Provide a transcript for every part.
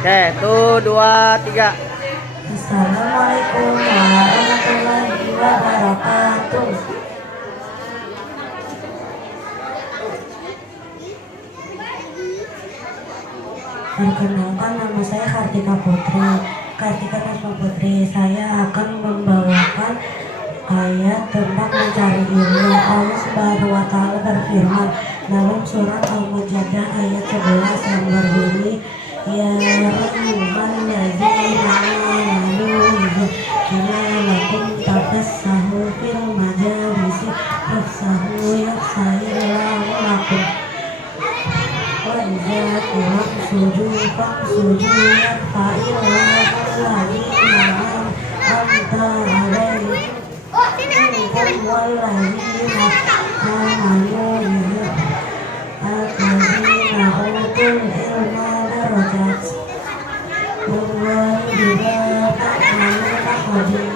Oke, tuh, dua, tiga. Assalamualaikum warahmatullahi wabarakatuh. Perkenalkan, nama saya Kartika Putri. Kartika Puspa Putri. Saya akan membawakan ayat tentang mencari ilmu. Allah Subhanahu wa Ta'ala berfirman dalam surat Al-Mujadalah ayat 11 yang berbunyi, Ya ayyuhallazina amanu idza lakum tafassahu fil majalisi fafsahu yafsahillahu lakum wa idza qumtum faqsudu yarfa'illahu alladhina amta alaihim walladzina amanu alladzina utul ilma darajat wallahu bima ta'maluna khabir.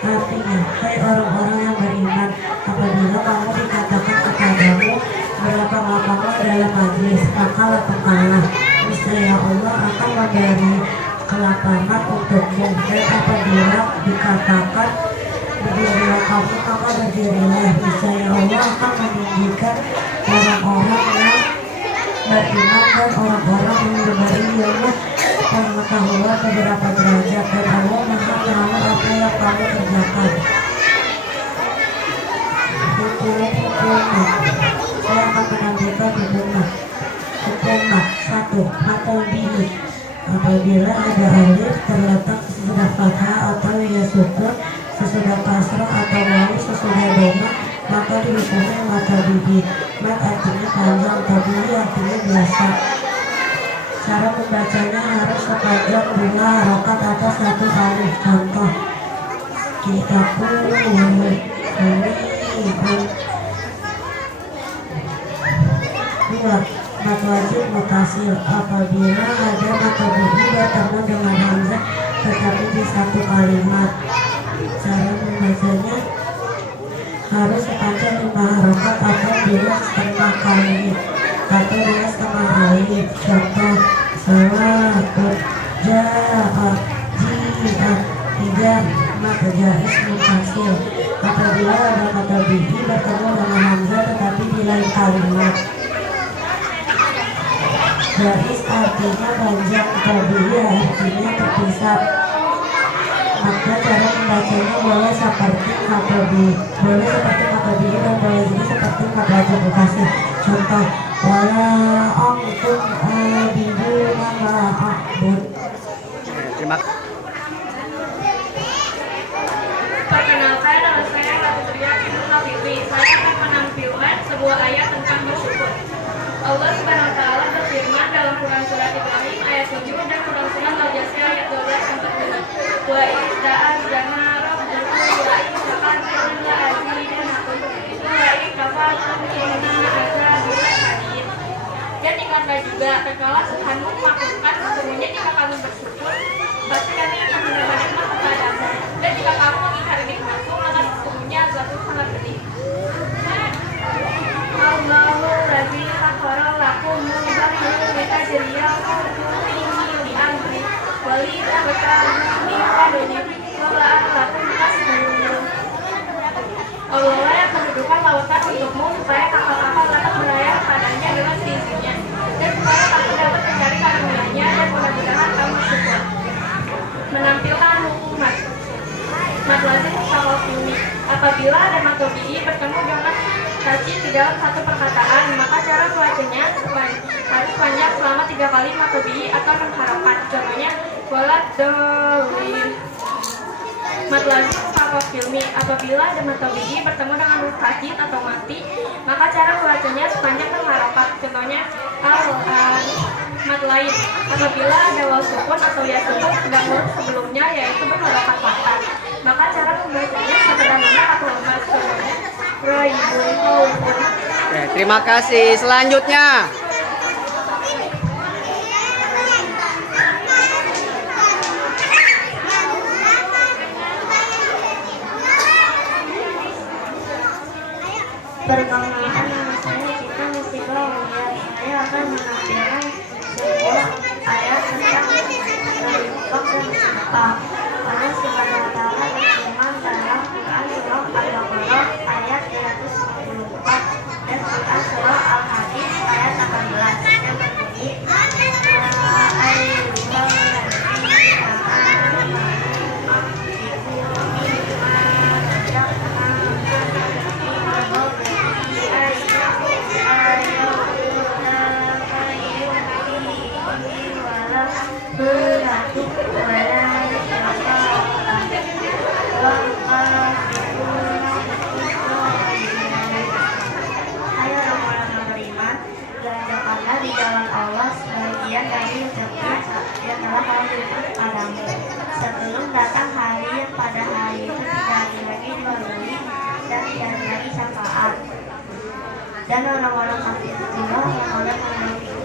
Artinya, hai orang-orang yang beriman, apabila kamu dikatakan kepadamu berapa lapanglah dalam majlis, maka lapangkanlah. Niscaya Allah akan memberi kelapangan untukmu. Dan apabila dikatakan berdirilah kamu, maka berdirilah. Niscaya Allah akan meninggikan orang-orang yang beriman dan orang-orang yang diberi ilmu pengetahuan beberapa derajat, dan Allah Maha Tahu apa yang kamu kerjakan. Hukum saya akan menampilkan hukumah. 1. Matobihi. Apabila ada alif terletak sesudah fathah atau ya sukun, sesudah kasrah atau wawu sesudah doma, maka dihukumi matobihi. Mat artinya panjang, tabihi artinya biasa. Cara membacanya harus sepanjang 2 harokat atas 1 alif. Contoh, dua, mat wajib mutasil. Apabila ada matobihi bertemu dengan hamzah tetapi di satu kalimat, cara membacanya harus sepanjang 5 harokat atau 2,5 kali atau 2,5 alif. Contoh, salawat, ja'a, ji'a. 3. Mat jaiz mutasil. Apabila ada kata bihi bertemu dengan hamzah tetapi di lain kalimat. Jaiz artinya panjang, tabi'i artinya terpisah. Maka cara membacanya boleh seperti matobihi, dan boleh juga seperti mat wajib mutasil. Contoh, wala antum abiduna ma a'bud. Terima kasih. Perkenalkan, nama saya Ratutria Ibnu Hafifi. Saya akan menampilkan sebuah ayat tentang bersyukur. Allah Subhanahu wa Ta'ala berfirman dalam Quran surat Ibrahim ayat 7 dan Quran surat Al-Jasiyah ayat 12-14. Wa ista'adzana rabbukum wa istaqantum la azidanakum wa ikafartum inna azabi lahadid. Dan ingatlah juga tatkala Tuhanmu memaklumkan sesungguhnya jika kamu bersyukur, pasti kami akan menambah nikmat kepadamu. Dan jika kamu mengingkari nikmatku, maka sesungguhnya azabku sangat pedih. Allahu ladzi sakhkhara lakum al-bahra litajriya al-fulku li amri wa litabtaghu min fadlihi wa la'allakum tashkurun. Allah yang mendudukan lautan untukmu supaya kapal-kapal dapat berlayar padanya dengan seizinnya, dan supaya kamu dapat mencari karunia-Nya, dan mudah-mudahan kamu syukur. Menampilkan hukuman. Mat lazim mutawafili. Apabila ada matobihi bertemu dengan tajwid di dalam satu perkataan, maka cara membacanya harus panjang selama 3 kali matobihi atau 6 harokat. Contohnya, walad dolin. Mat lazim mutawafili. Apabila ada matobihi bertemu dengan huruf tajwid atau mati, maka cara membacanya sepanjang 6 harokat. Contohnya, al-an. Mat lain. Apabila ada waw sukun atau ya sukun sedang huruf sebelumnya yaitu berharokat fathah, maka cara membacanya sebagaimana akrobat. Contohnya, raibun haufun. Oke, terima kasih. Selanjutnya. Perkenalkan, nama saya Cita Mustika Mulia. Saya akan menampilkan sebuah ayat tentang lakum wala Hai orang-orang yang beriman, belanjakanlah di jalan Allah sebagian dari rezeki yang telah Allah berikan kepadamu sebelum datang hari yang pada hari itu tidak ada lagi jual beli dan tidak ada lagi syafaat. Dan orang-orang kafir itu orang-orang munafik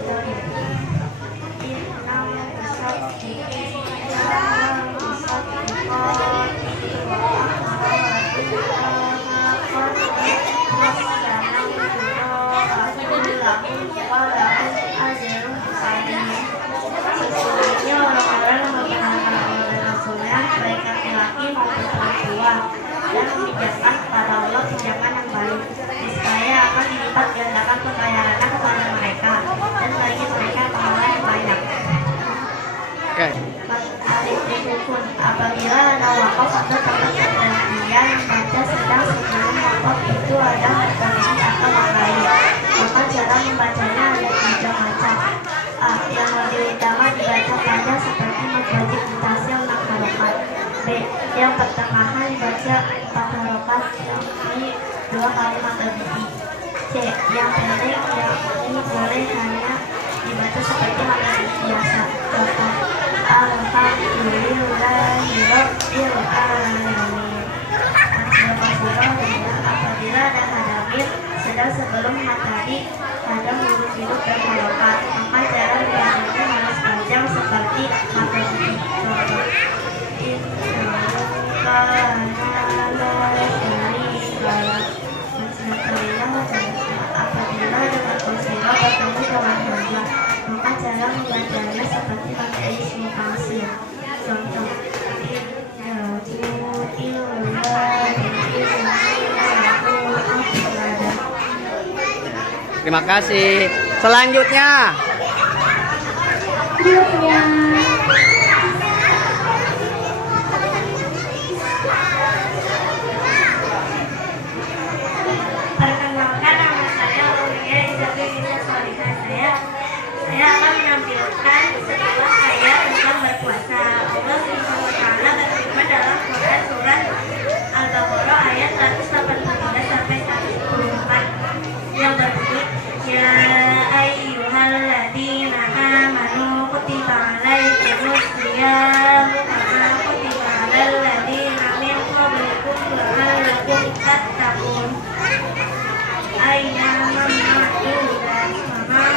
sesungguhnya orang-orang yang membenarkan Allah dan Rasulnya baik laki-laki maupun perempuan dan meminjamkan kepada Allah pinjaman yang baik niscaya akan dilipat gandakan kekayaannya kepada mereka dan bagi mereka pahala yang banyak. Rukun apabila ada wakaf atau tempat pergantian membaca sedang sebelum wakaf itu ada berganti atau mengkaji maka cara membacanya ada 3 macam. A. Yang lebih utama dibaca panjang seperti mengkaji mutasil 6 harokat. B. Yang pertengahan dibaca 4 harokat yakni 2 kali matabi'i. C. Yang pendek yakni boleh hanya dibaca seperti matabi'i biasa. Contoh Alhamdulillahirabbil alamin. Apabila ada hadamir sedang sebelum matahari hadam huruf hidup dan harokat maka cara membacanya harus panjang seperti matahari. Contoh apabila dengan konsiro bertemu dengan hamzah maka cara membacanya seperti pakai ismu pasir. Contoh Terima kasih. Selanjutnya. Perkenalkan nama saya Aulia Izafi Nisa Solihah. Saya akan menampilkan sebuah ayat tentang berpuasa. Allah Subhanahu wa Ta'ala berfirman dalam Quran surat Al-Baqarah ayat 183 sampai 184 yang berbunyi Ya ayyuhalladzina amanu kutiba alaikumus shiyam kama kutiba alal ladzina min qablikum la'allakum tattaqun. Ayyaman ma'dudat faman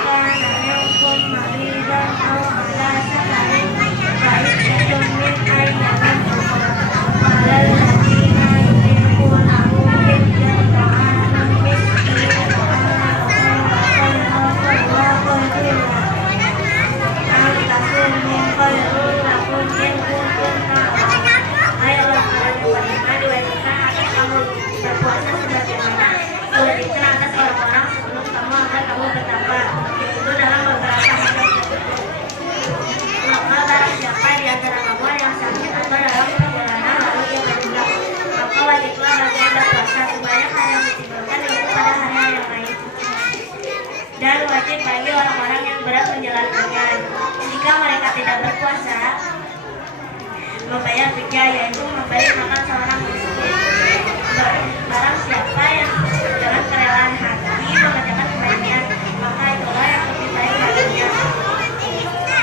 kana minkum maridan aw ala safarin fa iddatun min ayyamin ukhra walal ladzina yutiqunahu fidyatun ta'amun miskin berpuasa sebagaimana diwajibkan atas orang-orang sebelum kamu agar kamu bertambah itu dalam beberapa hadis tertentu. Maka barang siapa di antara kamu yang sakit atau dalam perjalanan lalu ia berbuka maka wajiblah bagian berpuasa sebanyak hari yang ditimbulkan itu pada hari yang lain dan wajib bagi orang-orang yang berat menjalankannya jika mereka tidak berpuasa membayar fidyah yaitu memberi makan seorang miskin. Barang siapa yang dengan kerelaan hati mengerjakan kebaikan maka itulah yang lebih baik baginya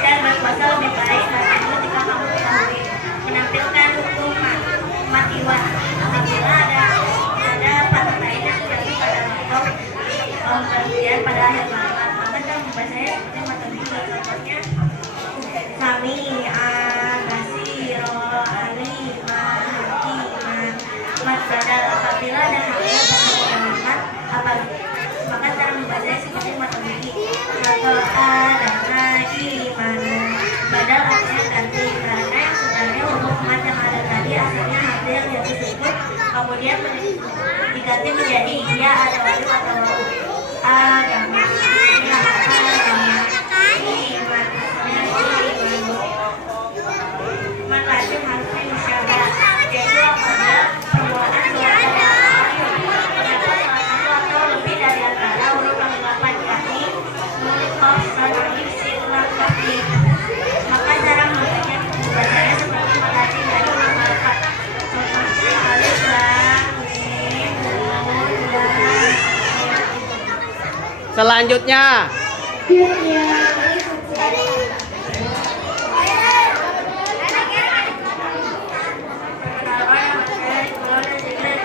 dan berpuasa lebih baik bagimu jika kamu ketahui. Menampilkan hukum matiwan apabila ada partai yang terjadi pada waktu pergantian pada akhir malam maka dalam membacanya seperti matahari contohnya kami badal apabila ada hamzah berkaitan maka cara membacanya seperti matahari. Contoh adana iman badal artinya ganti karena yang sebenarnya huruf mat yang ada tadi asalnya hadir yang disebut kemudian diganti menjadi iya ada wajib atau wau agama iman mat lazim harusnya musyabbah yaitu apabila perbuatan suara atau lebih dari antara huruf yang 8 yakni nunut qaf sanawif silat kafir Selanjutnya.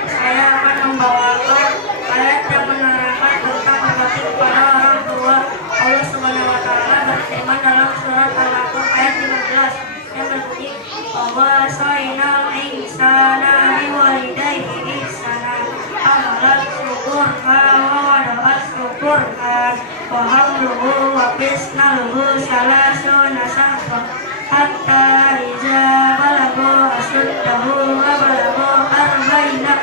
Saya akan membawakan ayat yang menerangkan tentang berbakti kepada orang tua. Allah Subhanahu wa taala berfirman dalam surat Al-A'raf ayat 15 yang berbunyi wawasainal insana biwalidayhi ihsana hamalat syukurha wa wada'at syukurha wa hamluhu wa fisnaluhu salasuna syahran hatta iza balagu asyuddahu wa balagu arba'ina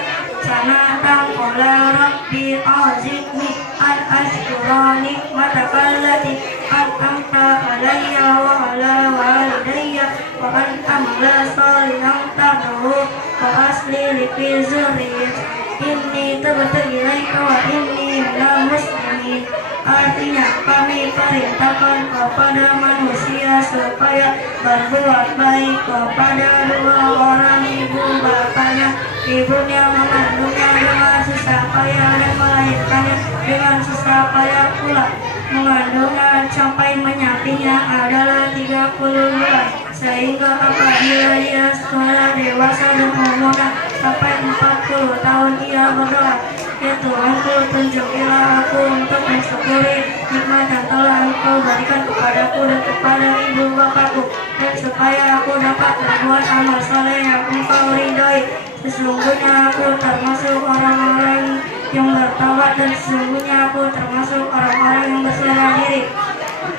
sanatan qala rabbi a'zidni an ashkura nikmataka allati an'amta alayya wa ala walidayya wa an amala salihan tardahu wa asli li fi zurriyyati inni tubtu ilaika wa inni minal muslimin. Artinya kami perintahkan kepada manusia supaya berbuat baik kepada dua orang ibu bapaknya. Ibunya mengandungnya dengan susah payah dan melahirkannya dengan susah payah pula. Mengandungnya sampai menyapinya adalah 30 bulan, sehingga apabila ia sekolah dewasa dan umurnya sampai 40 tahun ia berdoa, ya Tuhanku, tunjukilah aku untuk mensyukuri nikmat yang telah Engkau berikan kepadaku dan kepada ibu bapakku, dan supaya aku dapat berbuat amal soleh yang Engkau ridhoi. Sesungguhnya aku termasuk orang-orang yang bertaubat dan sesungguhnya aku termasuk orang-orang yang berserah diri.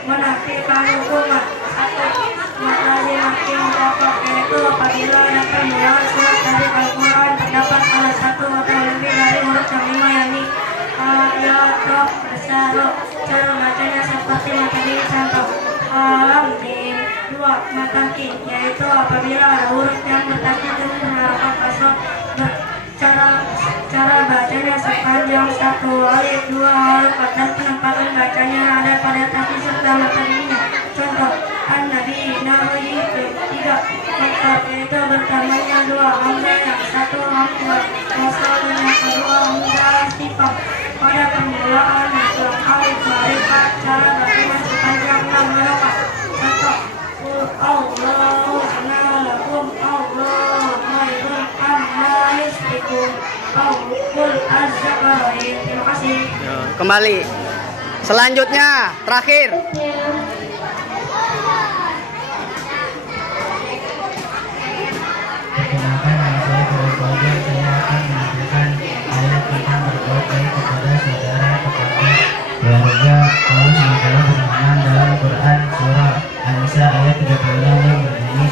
Menafikan hukuman atau masalah hakim pokok, yaitu apabila ada pembulaan surat dari Al-Quran terdapat salah satu atau lebih dari huruf yang 5 yakni ayat roh besar. Cara bacanya seperti materi contoh Hamim 2 matakin, yaitu apabila ada huruf yang bertasydid dan berharakat kasroh. Cara bacanya sepanjang 1 alif 2 harakat dan penempatan bacanya ada pada tasydid serta materinya. Contoh An-Nabi Nabi 3 maka yaitu bertamanya 2 hamzah, yang 1 hamzah wasal dan yang kedua hamzah sifat. Pada permulaan yang alif ma'rifat, cara bacanya sepanjang 6 harakat. Contoh Allahu analakum Allah khairun amma yusrikun Qul az-zakarain. Terima kasih. Kembali. Selanjutnya, terakhir. Perkenalkan, nama saya Fadil Fauzan. Saya akan menyampaikan ayat tentang berbuat baik kepada saudara, kepada keluarga. Allah SWT berfirman dalam Quran surah An-Nisa ayat 36 yang berbunyi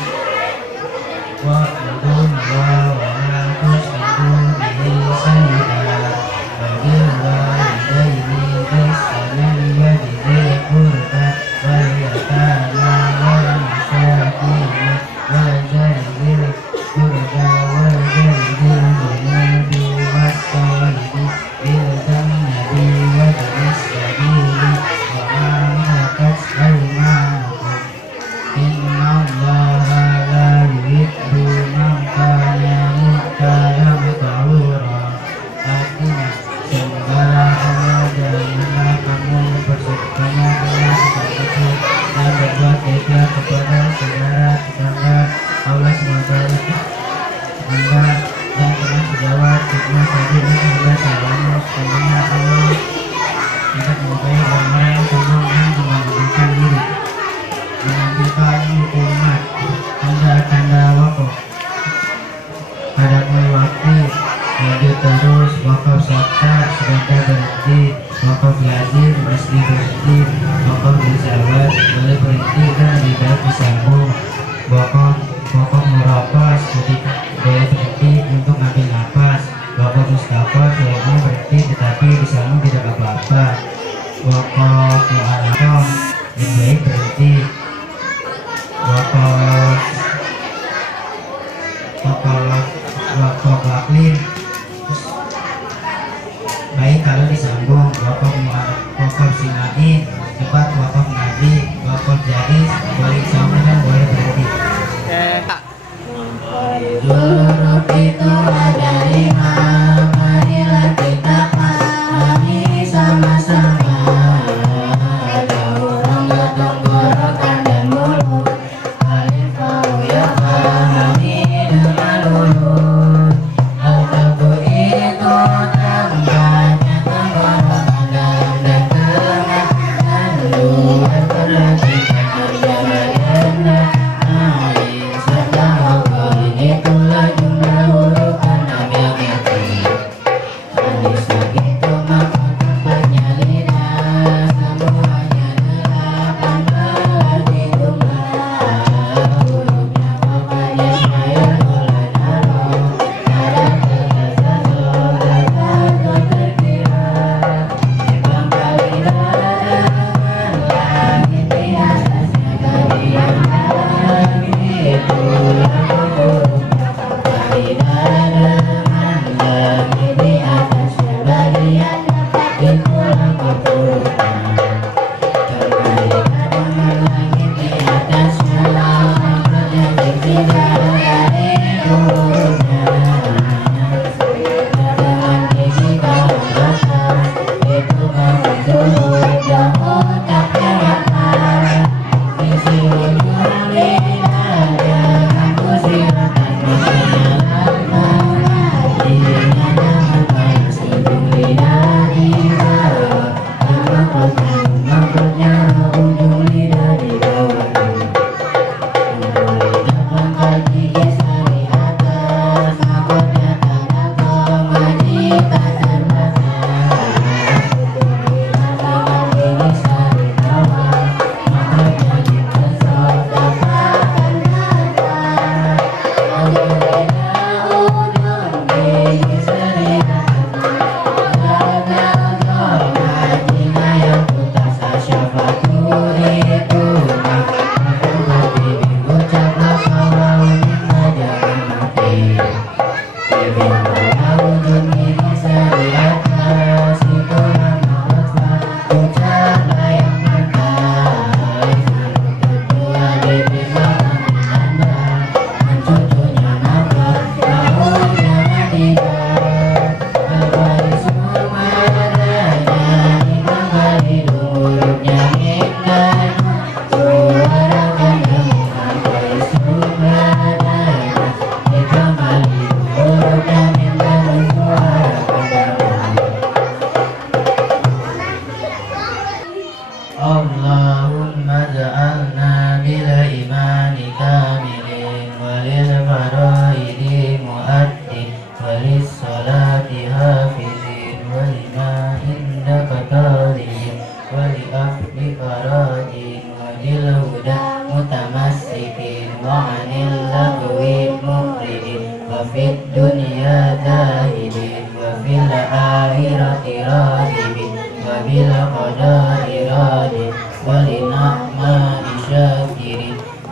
wa idun wa la tusyriku bihi syai'an wa bil walidayni ihsanan wa bidhil qurba wal yatama wal masakin wal jaril qurba wal jaril junubi was salihin bil jannati wa bis sabili wa ma malakat aymanukum inna allaha la yuhibbu man kana mukhtalan fakhura. Artinya, semoga Allah janganlah kamu bersedekahnya dengan sedekah dan berbuat baiklah kepada saudara tetangga. Allah SWT Anda dan teman sejawat hikmah tadi ini adalah salahnya sebenarnya Allah tidak menyukai orang-orang yang sombong dan membanggakan diri, mengambilkan hukuman tanda-tanda wakaf. Pada waktu lanjut terus, wakaf sabta sebentar berhenti, wakaf lazim mesti berhenti, wakaf bersahabat boleh berhenti dan lebih baik disambung. Wakaf murakas boleh berhenti untuk ambil nafas. Wakaf mustaqbal sebaiknya berhenti tetapi disambung tidak apa-apa. Wakaf mu'alaqah lebih baik berhenti. Wakaf laklin baik kalau disambung. Wakaf sinai cepat, wakaf nabi, wakaf jais وفي الدنيا زاهد وفي الآخرة راغب وبالقضاء راض ولنعماء شاكر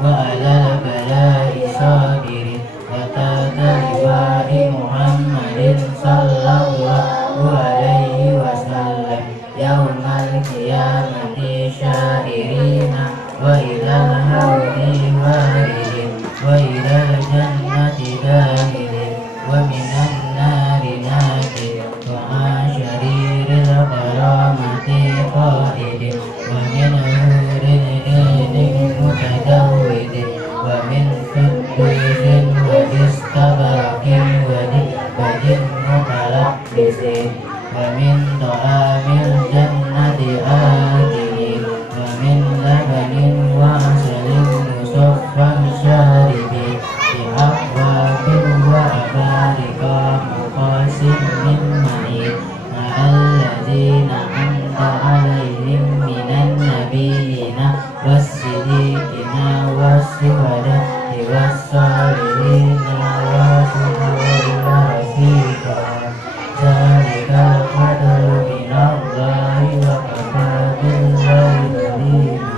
وعلى البلاء صابر وتحت لواء محمد صلى الله عليه وسلم يوم القيامة شائرين وإلى الهول واردين وإلى الجنة داخلين ومن النار ناجين ومع شرير الكرامة قائد ومن هور العين متجود ومن قدوس واستبرق ودد متلبس ومن طعام الجنة آكل ومن لبن وعسل مصفى شارب بأكواب وأبارك مقاسم من معين مع الذين أنعمت عليهم من النبيين والصديقين والشهداء والصالحين وحسن أولئك ذلك الفضل من الله وكفى بالله عليما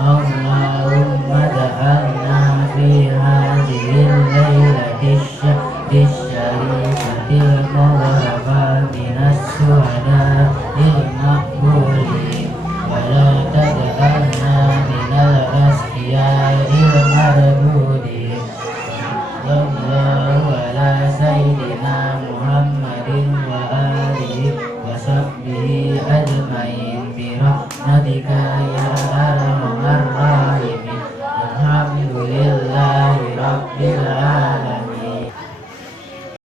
اللهم اجعلنا في هذه الليلة الشريفة المباركة من الشهداء المقبولين ولا تجعلنا من الأشقياء المردودين صلى الله على سيدنا محمد وآله وصحبه أجمعين برحمتك